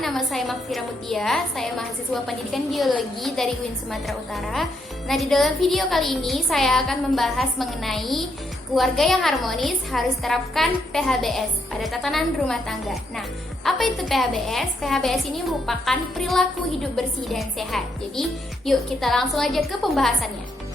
perkenalkan, nama saya Makfira Mutia. Saya mahasiswa pendidikan biologi dari UIN Sumatera Utara. Nah, di dalam video kali ini saya akan membahas mengenai keluarga yang harmonis harus terapkan PHBS pada tatanan rumah tangga. Nah, apa itu PHBS? PHBS ini merupakan perilaku hidup bersih dan sehat. Jadi, yuk kita langsung aja ke pembahasannya.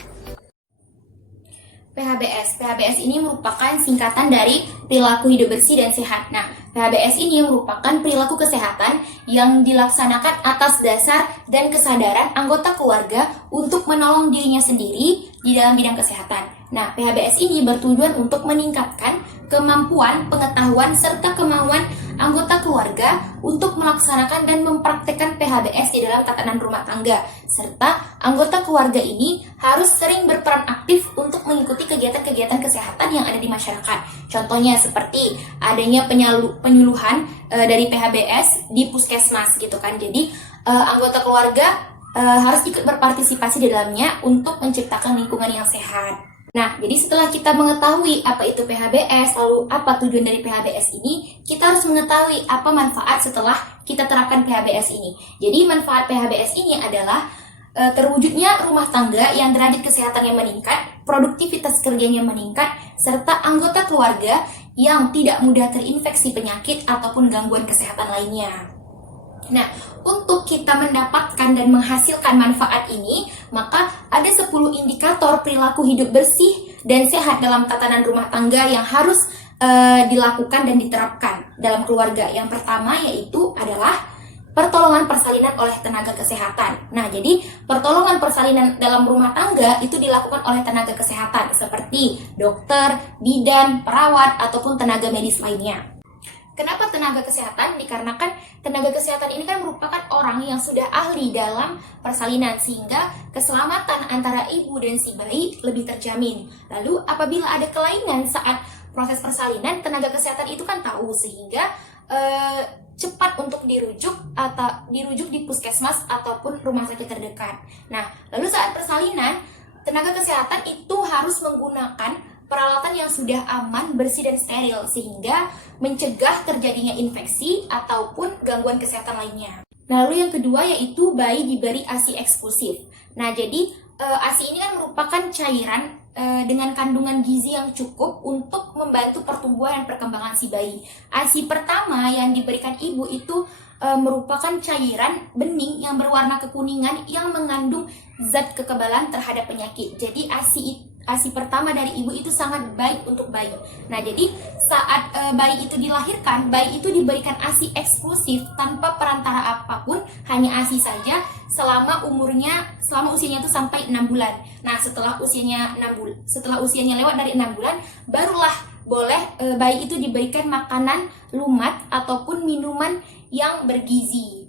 PHBS ini merupakan singkatan dari perilaku hidup bersih dan sehat. Nah, PHBS ini merupakan perilaku kesehatan yang dilaksanakan atas dasar dan kesadaran anggota keluarga untuk menolong dirinya sendiri di dalam bidang kesehatan. Nah, PHBS ini bertujuan untuk meningkatkan kemampuan, pengetahuan, serta kemauan anggota keluarga untuk melaksanakan dan mempraktekkan PHBS di dalam tatanan rumah tangga. Serta anggota keluarga ini harus sering berperan aktif untuk mengikuti kegiatan-kegiatan kesehatan yang ada di masyarakat. Contohnya seperti adanya penyuluhan dari PHBS di puskesmas gitu kan. Jadi anggota keluarga harus ikut berpartisipasi di dalamnya untuk menciptakan lingkungan yang sehat. Nah, jadi setelah kita mengetahui apa itu PHBS, lalu apa tujuan dari PHBS ini, kita harus mengetahui apa manfaat setelah kita terapkan PHBS ini. Jadi manfaat PHBS ini adalah terwujudnya rumah tangga yang derajat kesehatannya meningkat, produktivitas kerjanya meningkat, serta anggota keluarga yang tidak mudah terinfeksi penyakit ataupun gangguan kesehatan lainnya. Nah, untuk kita mendapatkan dan menghasilkan manfaat ini, maka ada 10 indikator perilaku hidup bersih dan sehat dalam tatanan rumah tangga yang harus dilakukan dan diterapkan dalam keluarga. Yang pertama yaitu adalah pertolongan persalinan oleh tenaga kesehatan. Nah, jadi pertolongan persalinan dalam rumah tangga itu dilakukan oleh tenaga kesehatan seperti dokter, bidan, perawat, ataupun tenaga medis lainnya. Kenapa tenaga kesehatan? Dikarenakan tenaga kesehatan ini kan merupakan orang yang sudah ahli dalam persalinan sehingga keselamatan antara ibu dan si bayi lebih terjamin. Lalu apabila ada kelainan saat proses persalinan, tenaga kesehatan itu kan tahu sehingga cepat untuk dirujuk di puskesmas ataupun rumah sakit terdekat. Nah, lalu saat persalinan, tenaga kesehatan itu harus menggunakan peralatan yang sudah aman, bersih, dan steril sehingga mencegah terjadinya infeksi ataupun gangguan kesehatan lainnya. Nah, lalu yang kedua yaitu bayi diberi ASI eksklusif. Nah, jadi ASI ini kan merupakan cairan dengan kandungan gizi yang cukup untuk membantu pertumbuhan dan perkembangan si bayi. ASI pertama yang diberikan ibu itu merupakan cairan bening yang berwarna kekuningan yang mengandung zat kekebalan terhadap penyakit. Jadi ASI pertama dari ibu itu sangat baik untuk bayi. Nah, jadi saat bayi itu dilahirkan, bayi itu diberikan ASI eksklusif tanpa perantara apapun, hanya ASI saja selama usianya itu sampai 6 bulan. Nah, setelah usianya lewat dari 6 bulan, barulah boleh bayi itu diberikan makanan lumat ataupun minuman yang bergizi.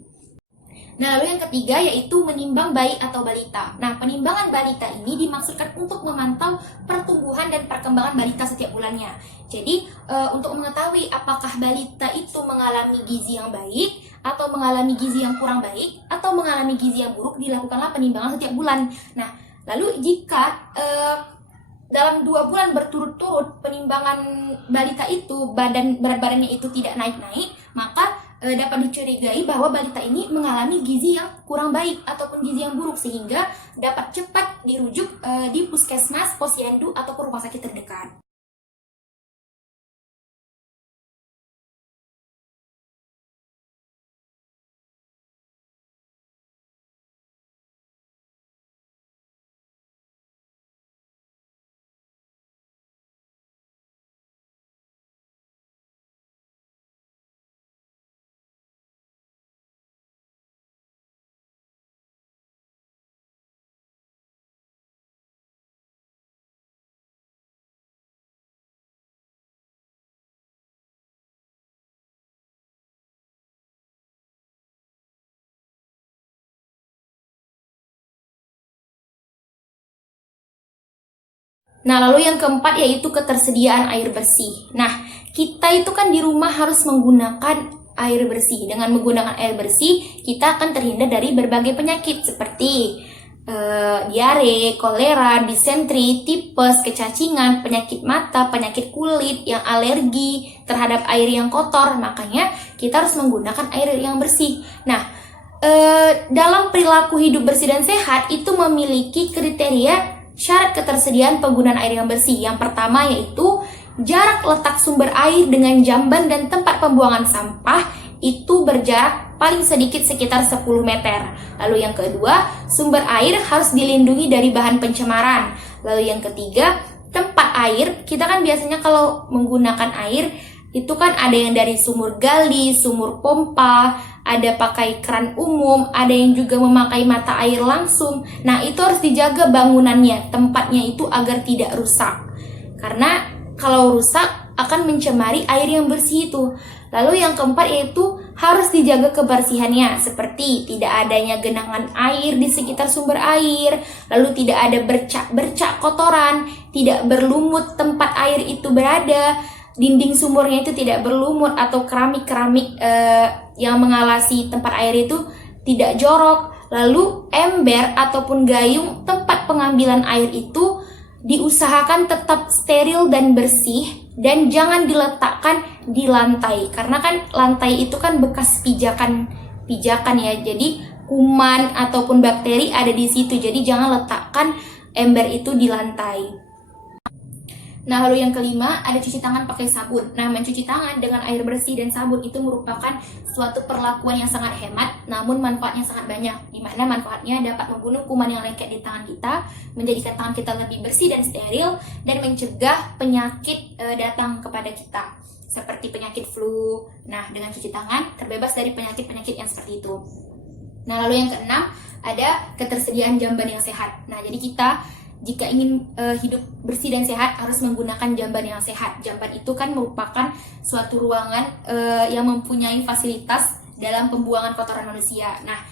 Nah, lalu yang ketiga yaitu menimbang bayi atau balita. Nah, penimbangan balita ini dimaksudkan untuk memantau pertumbuhan dan perkembangan balita setiap bulannya. Jadi, untuk mengetahui apakah balita itu mengalami gizi yang baik, atau mengalami gizi yang kurang baik, atau mengalami gizi yang buruk, dilakukanlah penimbangan setiap bulan. Nah, lalu jika dalam 2 bulan berturut-turut penimbangan balita itu, berat badannya itu tidak naik-naik, maka dapat dicurigai bahwa balita ini mengalami gizi yang kurang baik ataupun gizi yang buruk sehingga dapat cepat dirujuk di puskesmas, posyandu, ataupun rumah sakit terdekat. Nah, lalu yang keempat yaitu ketersediaan air bersih. Nah, kita itu kan di rumah harus menggunakan air bersih. Dengan menggunakan air bersih, kita akan terhindar dari berbagai penyakit seperti diare, kolera, disentri, tipes, kecacingan, penyakit mata, penyakit kulit, yang alergi terhadap air yang kotor. Makanya kita harus menggunakan air yang bersih. Nah, dalam perilaku hidup bersih dan sehat itu memiliki kriteria syarat ketersediaan penggunaan air yang bersih. Yang pertama yaitu jarak letak sumber air dengan jamban dan tempat pembuangan sampah itu berjarak paling sedikit sekitar 10 meter. Lalu yang kedua, sumber air harus dilindungi dari bahan pencemaran. Lalu yang ketiga, tempat air, kita kan biasanya kalau menggunakan air itu kan ada yang dari sumur gali, sumur pompa, ada pakai keran umum, ada yang juga memakai mata air langsung. Nah, itu harus dijaga bangunannya, tempatnya itu agar tidak rusak. Karena kalau rusak akan mencemari air yang bersih itu. Lalu yang keempat yaitu harus dijaga kebersihannya, seperti tidak adanya genangan air di sekitar sumber air, lalu tidak ada bercak kotoran, tidak berlumut tempat air itu berada, dinding sumurnya itu tidak berlumut, atau keramik yang mengalasi tempat air itu tidak jorok. Lalu ember ataupun gayung tempat pengambilan air itu diusahakan tetap steril dan bersih, dan jangan diletakkan di lantai, karena kan lantai itu kan bekas pijakan ya, jadi kuman ataupun bakteri ada di situ, jadi jangan letakkan ember itu di lantai. Nah, lalu yang kelima, ada cuci tangan pakai sabun. Nah, mencuci tangan dengan air bersih dan sabun itu merupakan suatu perlakuan yang sangat hemat, namun manfaatnya sangat banyak. Di mana manfaatnya dapat membunuh kuman yang lengket di tangan kita, menjadikan tangan kita lebih bersih dan steril, dan mencegah penyakit datang kepada kita, seperti penyakit flu. Nah, dengan cuci tangan, terbebas dari penyakit-penyakit yang seperti itu. Nah, lalu yang keenam, ada ketersediaan jamban yang sehat. Nah, jadi kita jika ingin hidup bersih dan sehat harus menggunakan jamban yang sehat. Jamban itu kan merupakan suatu ruangan yang mempunyai fasilitas dalam pembuangan kotoran manusia. Nah,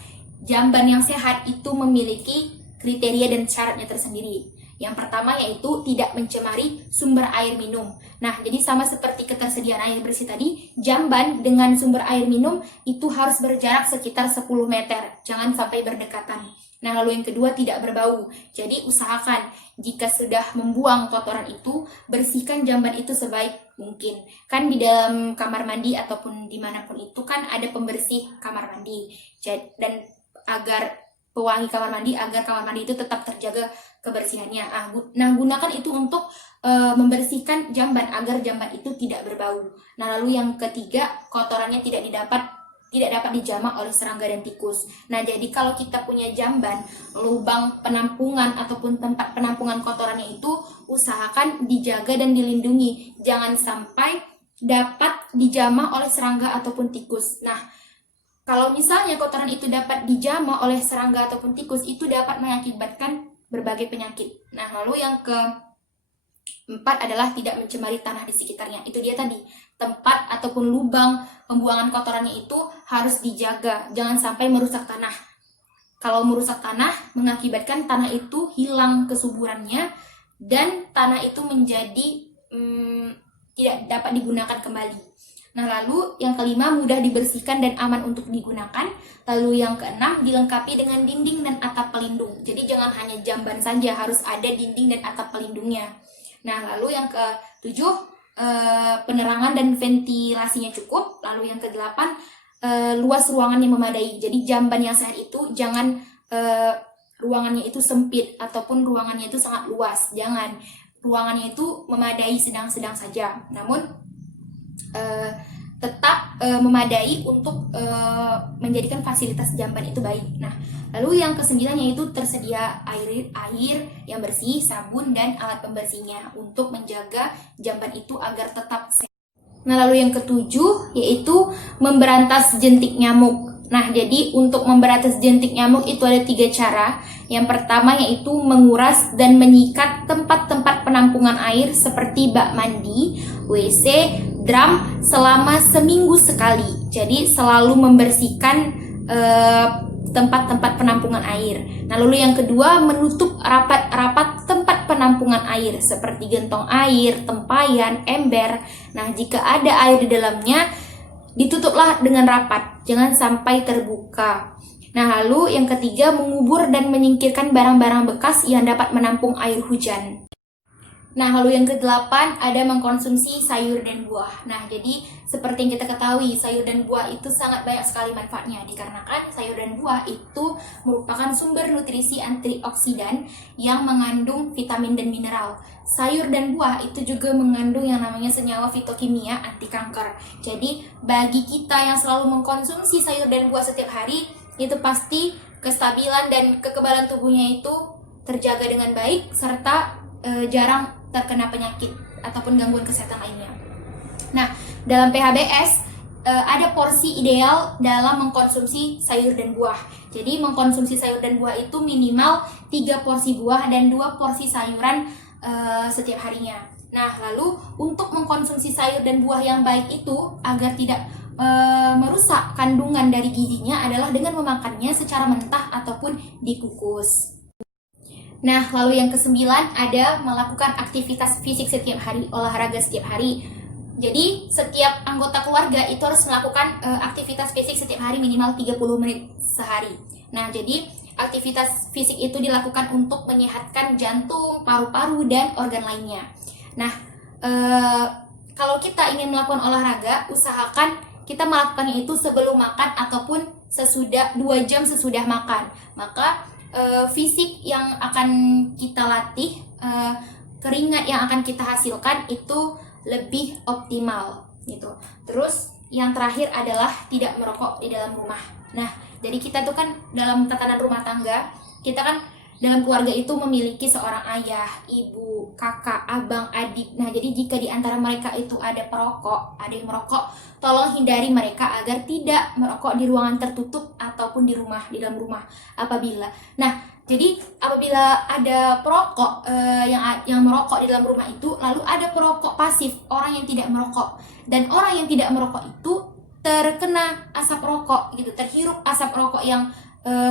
jamban yang sehat itu memiliki kriteria dan syaratnya tersendiri. Yang pertama yaitu tidak mencemari sumber air minum. Nah, jadi sama seperti ketersediaan air bersih tadi, jamban dengan sumber air minum itu harus berjarak sekitar 10 meter. Jangan sampai berdekatan. Nah, lalu yang kedua, tidak berbau. Jadi usahakan jika sudah membuang kotoran itu, bersihkan jamban itu sebaik mungkin. Kan di dalam kamar mandi ataupun dimanapun itu kan ada pembersih kamar mandi. Dan agar pewangi kamar mandi, agar kamar mandi itu tetap terjaga kebersihannya. Nah, gunakan itu untuk membersihkan jamban agar jamban itu tidak berbau. Nah, lalu yang ketiga, kotorannya tidak dapat dijamah oleh serangga dan tikus. Nah, jadi kalau kita punya jamban, lubang penampungan ataupun tempat penampungan kotorannya itu usahakan dijaga dan dilindungi. Jangan sampai dapat dijamah oleh serangga ataupun tikus. Nah, kalau misalnya kotoran itu dapat dijamah oleh serangga ataupun tikus, itu dapat mengakibatkan berbagai penyakit. Nah, lalu yang keempat adalah tidak mencemari tanah di sekitarnya. Itu dia tadi, tempat ataupun lubang pembuangan kotorannya itu harus dijaga, jangan sampai merusak tanah. Kalau merusak tanah, mengakibatkan tanah itu hilang kesuburannya dan tanah itu menjadi tidak dapat digunakan kembali. Nah, lalu yang kelima, mudah dibersihkan dan aman untuk digunakan. Lalu yang keenam, dilengkapi dengan dinding dan atap pelindung. Jadi jangan hanya jamban saja, harus ada dinding dan atap pelindungnya. Nah, lalu yang ketujuh, penerangan dan ventilasinya cukup. Lalu yang kedelapan, luas ruangan yang memadai. Jadi jamban yang sehat itu jangan ruangannya itu sempit ataupun ruangannya itu sangat luas. Jangan, ruangannya itu memadai sedang-sedang saja. Namun tetap memadai untuk menjadikan fasilitas jamban itu baik. Nah, lalu yang kesembilan yaitu tersedia air yang bersih, sabun, dan alat pembersihnya untuk menjaga jamban itu agar tetap sehat. Nah, lalu yang ketujuh yaitu memberantas jentik nyamuk. Nah, jadi untuk memberantas jentik nyamuk itu ada 3 cara. Yang pertama yaitu menguras dan menyikat tempat-tempat penampungan air seperti bak mandi, WC, drum selama seminggu sekali. Jadi selalu membersihkan tempat-tempat penampungan air. Nah, lalu yang kedua, menutup rapat-rapat tempat penampungan air seperti gentong air, tempayan, ember. Nah, jika ada air di dalamnya, ditutuplah dengan rapat, jangan sampai terbuka. Nah, lalu yang ketiga, mengubur dan menyingkirkan barang-barang bekas yang dapat menampung air hujan. Nah, lalu yang kedelapan ada mengkonsumsi sayur dan buah. Nah, jadi seperti yang kita ketahui, sayur dan buah itu sangat banyak sekali manfaatnya, dikarenakan sayur dan buah itu merupakan sumber nutrisi antioksidan yang mengandung vitamin dan mineral. Sayur dan buah itu juga mengandung yang namanya senyawa fitokimia anti kanker. Jadi, bagi kita yang selalu mengkonsumsi sayur dan buah setiap hari, itu pasti kestabilan dan kekebalan tubuhnya itu terjaga dengan baik, serta jarang terkena penyakit ataupun gangguan kesehatan lainnya. Nah, dalam PHBS ada porsi ideal dalam mengkonsumsi sayur dan buah. Jadi mengkonsumsi sayur dan buah itu minimal 3 porsi buah dan 2 porsi sayuran setiap harinya. Nah, lalu untuk mengkonsumsi sayur dan buah yang baik itu agar tidak merusak kandungan dari gizinya adalah dengan memakannya secara mentah ataupun dikukus. Nah, lalu yang kesembilan ada melakukan aktivitas fisik setiap hari, olahraga setiap hari. Jadi, setiap anggota keluarga itu harus melakukan aktivitas fisik setiap hari minimal 30 menit sehari. Nah, jadi aktivitas fisik itu dilakukan untuk menyehatkan jantung, paru-paru, dan organ lainnya. Nah, kalau kita ingin melakukan olahraga, usahakan kita melakukannya itu sebelum makan ataupun 2 jam sesudah makan. Maka fisik yang akan kita latih, keringat yang akan kita hasilkan itu lebih optimal gitu. Terus yang terakhir adalah tidak merokok di dalam rumah. Nah, jadi kita tuh kan dalam tatanan rumah tangga, kita kan dalam keluarga itu memiliki seorang ayah, ibu, kakak, abang, adik. Nah, jadi jika di antara mereka itu ada perokok, ada yang merokok, tolong hindari mereka agar tidak merokok di ruangan tertutup ataupun di dalam rumah. Jadi apabila ada perokok yang merokok di dalam rumah itu, lalu ada perokok pasif, orang yang tidak merokok. Dan orang yang tidak merokok itu terkena asap rokok gitu, terhirup asap rokok yang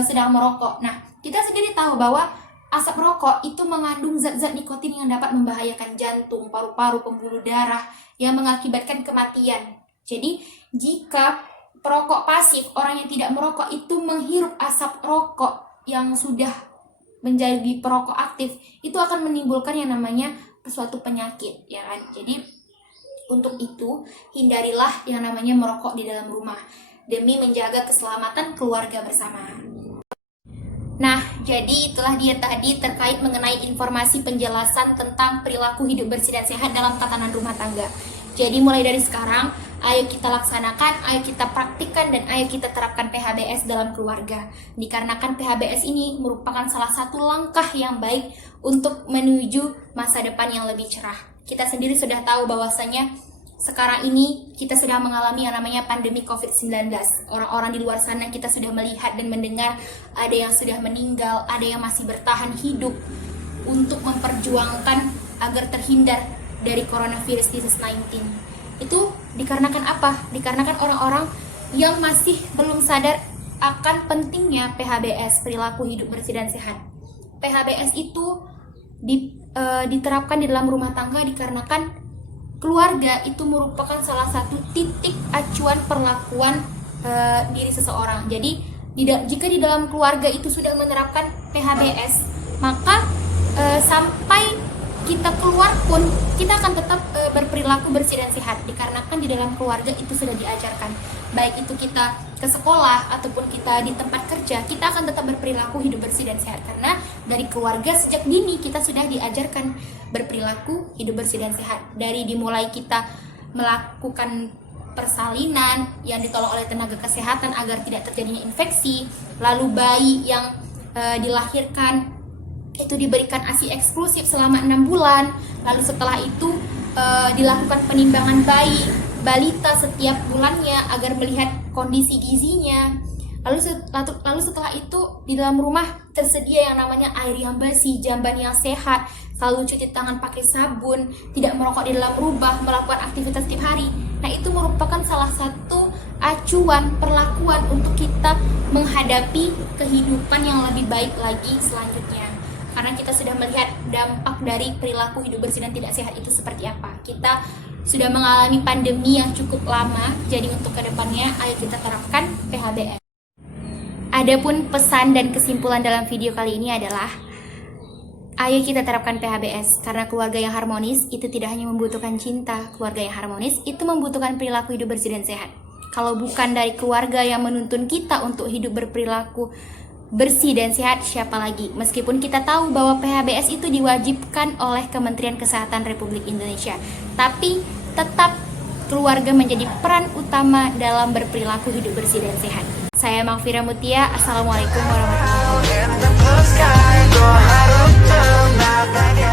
sedang merokok. Nah, kita sendiri tahu bahwa asap rokok itu mengandung zat-zat nikotin yang dapat membahayakan jantung, paru-paru, pembuluh darah, yang mengakibatkan kematian. Jadi, jika perokok pasif, orang yang tidak merokok itu menghirup asap rokok yang sudah menjadi perokok aktif, itu akan menimbulkan yang namanya suatu penyakit, ya kan? Jadi, untuk itu, hindarilah yang namanya merokok di dalam rumah, demi menjaga keselamatan keluarga bersama. Nah, jadi itulah dia tadi terkait mengenai informasi penjelasan tentang perilaku hidup bersih dan sehat dalam tatanan rumah tangga. Jadi mulai dari sekarang, ayo kita laksanakan, ayo kita praktikkan, dan ayo kita terapkan PHBS dalam keluarga. Dikarenakan PHBS ini merupakan salah satu langkah yang baik untuk menuju masa depan yang lebih cerah. Kita sendiri sudah tahu bahwasanya sekarang ini kita sudah mengalami yang namanya pandemi COVID-19. Orang-orang di luar sana kita sudah melihat dan mendengar ada yang sudah meninggal, ada yang masih bertahan hidup untuk memperjuangkan agar terhindar dari coronavirus 19. Itu dikarenakan apa? Dikarenakan orang-orang yang masih belum sadar akan pentingnya PHBS, perilaku hidup bersih dan sehat. PHBS itu diterapkan di dalam rumah tangga dikarenakan keluarga itu merupakan salah satu titik acuan perlakuan diri seseorang. Jadi jika di dalam keluarga itu sudah menerapkan PHBS, maka sampai kita keluar pun kita akan tetap berperilaku bersih dan sehat, dikarenakan di dalam keluarga itu sudah diajarkan. Baik itu kita ke sekolah ataupun kita di tempat kerja, kita akan tetap berperilaku hidup bersih dan sehat, karena dari keluarga sejak dini kita sudah diajarkan berperilaku hidup bersih dan sehat. Dari dimulai kita melakukan persalinan yang ditolong oleh tenaga kesehatan agar tidak terjadinya infeksi, lalu bayi yang dilahirkan itu diberikan ASI eksklusif selama 6 bulan, lalu setelah itu dilakukan penimbangan balita setiap bulannya agar melihat kondisi gizinya. Lalu setelah itu di dalam rumah tersedia yang namanya air yang bersih, jamban yang sehat, selalu cuci tangan pakai sabun, tidak merokok di dalam rumah, melakukan aktivitas setiap hari. Nah, itu merupakan salah satu acuan perlakuan untuk kita menghadapi kehidupan yang lebih baik lagi selanjutnya. Karena kita sudah melihat dampak dari perilaku hidup bersih dan tidak sehat itu seperti apa. Kita sudah mengalami pandemi yang cukup lama, jadi untuk kedepannya ayo kita terapkan PHBS. Adapun pesan dan kesimpulan dalam video kali ini adalah, ayo kita terapkan PHBS, karena keluarga yang harmonis itu tidak hanya membutuhkan cinta, keluarga yang harmonis itu membutuhkan perilaku hidup bersih dan sehat. Kalau bukan dari keluarga yang menuntun kita untuk hidup berperilaku bersih dan sehat, siapa lagi? Meskipun kita tahu bahwa PHBS itu diwajibkan oleh Kementerian Kesehatan Republik Indonesia, tapi tetap keluarga menjadi peran utama dalam berperilaku hidup bersih dan sehat. Saya Magfira Mutia, Assalamualaikum warahmatullahi wabarakatuh.